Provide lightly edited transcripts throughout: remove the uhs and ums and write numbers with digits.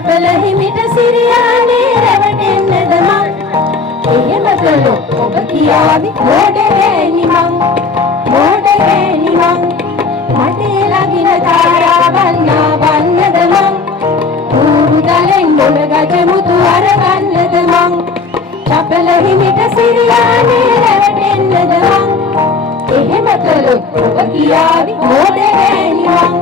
චපල හිමිට සිරියානේ රැවටෙන්නද මං එහෙම කළොත් ඔබ කියාවි මෝඩ ගෑණි මං මටේ ලගින තාරාවන් නාවන්නද මං ඌරු දලෙන් මොන ගජමුතු අරගන්නද මං චපල හිමිට සිරියානේ රැවටෙන්නද මං එහෙම කළොත් ඔබ කියාවි මෝඩ ගෑණි මං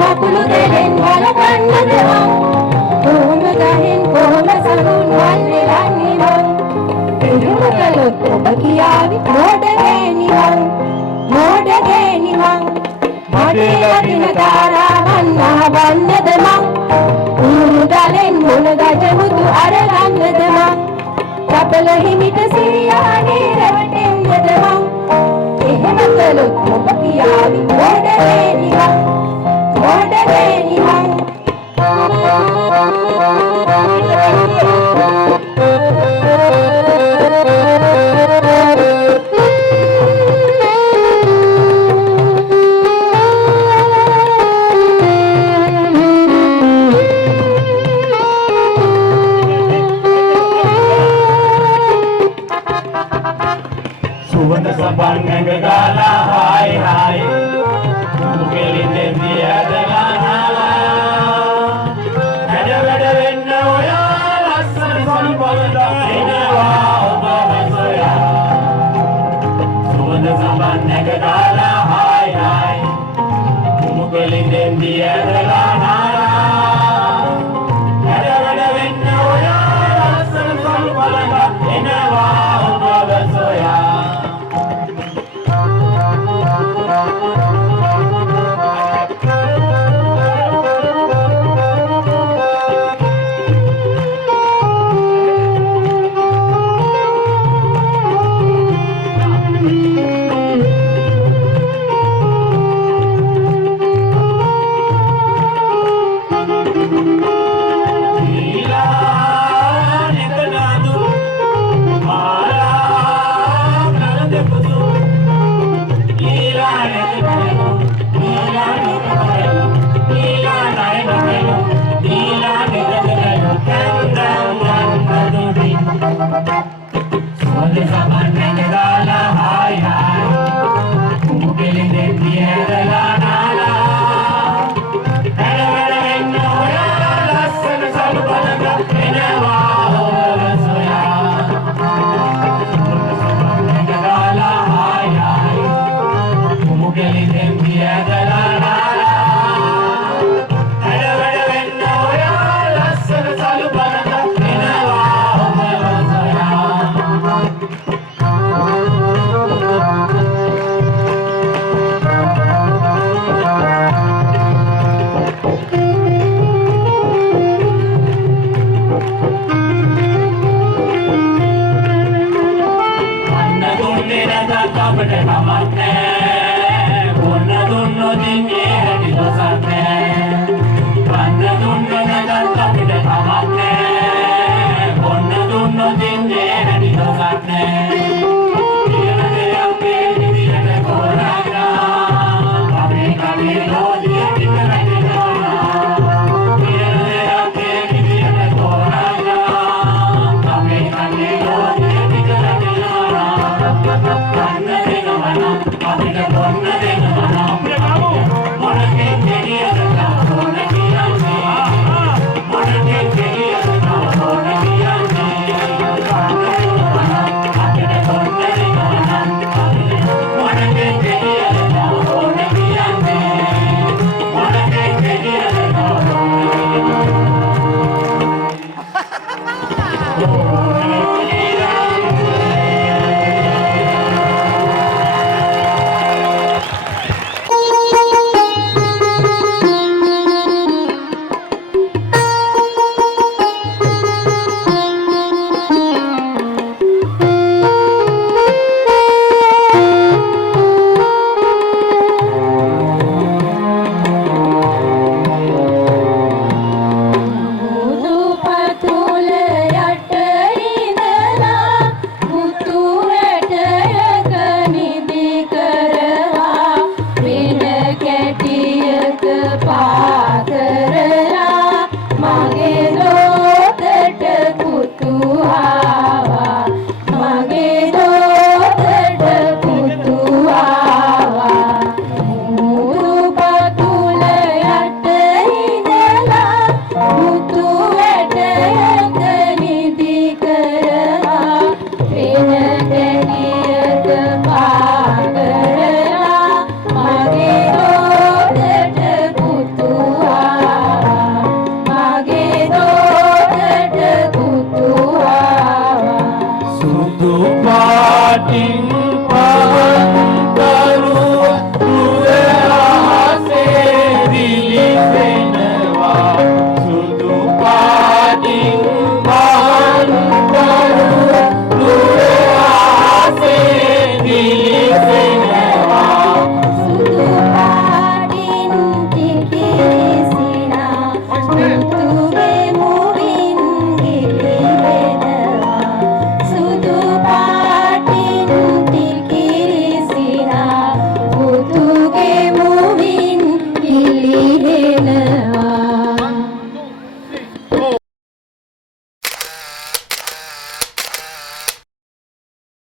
Mapulu delen walakannad mං කොහොම ගහෙන් කොහොම සරුන් වල්ලෙලන්නේ මං එහෙම කළොත් ඔබ කියාවි මෝඩ ගෑණි මං මටේ ලගින තාරාවන් නහවන්නද මං ඌරු දලෙන් මොන ගජමුතු අරගන්නද මං චපල හිමිට සිරියානේ රැවටෙන්නද මං එහෙම කළොත් ඔබ කියාවි මෝඩ ගෑණි මං සුවඳ සබන් නැගගලා හායි හායි මුගෙලින් දෙවිය ඇදලා වැඩ වැඩ වෙන්න ඔයා ලස්සන සම්පලට එනවා ඔබ වසයා සුවඳ සබන් නැගගලා හායි හායි මුගෙලින් දෙවිය ඇදලා වැඩ වැඩ වෙන්න ඔයා ලස්සන සම්පලට එනවා ඔබ වසයා I'm